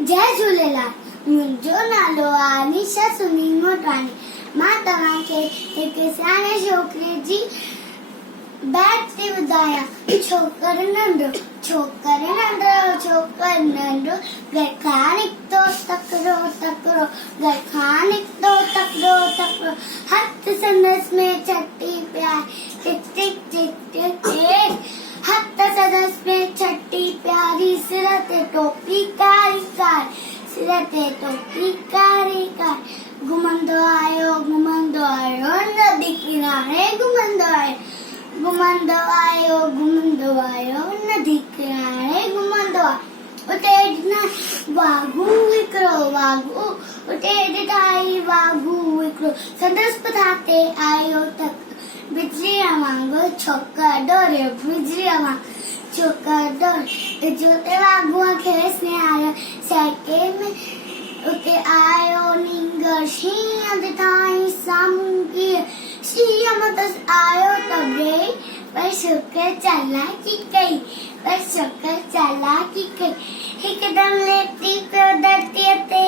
जय झूलेलाल। मुंहिंजो नालो आहे अनीशा सुनील मोटवानी। मां तव्हांखे हिकु सियाणे छोकिरे जी बैत थी ॿुधायां। छोकिरो नंढो, छोकिरो नंढो, घर खां निकितो तकिड़ो तकिड़ो, घर खां निकितो तकिड़ो तकिड़ो, हथ संदसि में छटी प्यार, टिक टिक टिक टिक टिक, हथ संदसि में छटी प्यारी, सिर ते टोपी कारी कारी, सिर ते टोपी कारी कारी, घुमंदो आयो नदी किनारे घुमंदो आयो नदी किनारे घुमंदो आयो। उते वाघू हिकिड़ो उते ॾिठाई वाघू हिकिड़ो, संदसि पथाते आयो तक, बिजलीअ वांगुरु छोकिरो डोरियो, बिजलीअ वांगुरु छोकिरो डोरियो, जो ते वाघूअ खे निहारियो, साइके में उते आयो नींगर, शींहं ॾिठाई साम्हूं कीअं, शींहं मथसि आयो त ॿिए, पर छोकिरो चालाकी कई, हिकदमि लेटी पियो धरतीअ ते,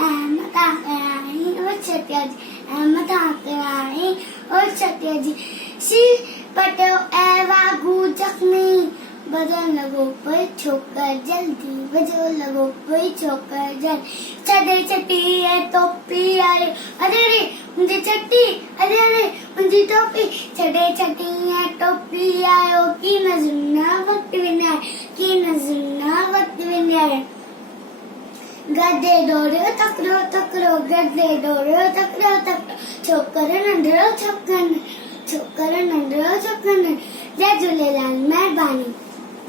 ऐं मथां कराई छटीअ जी, शींहं पटियो ऐं वाघू जख़्मी, बजण लॻो पोइ छोकिरो जल्दी, बजण लॻो पोइ छोकिरो जल्दी, छॾे छटी ऐं टोपी आयो, अरे रे मुंहिंजी छटी, अरे रे मुंहिंजी टोपी, छॾे छटी ऐं टोपी आयो, की नज़र वक़्तु विञाए, गधे डोरियो तकिड़ो, गधे डोरियो तकिड़ो, छोकिरो नंढड़ो, जय झूलेलाल, महिरबानी।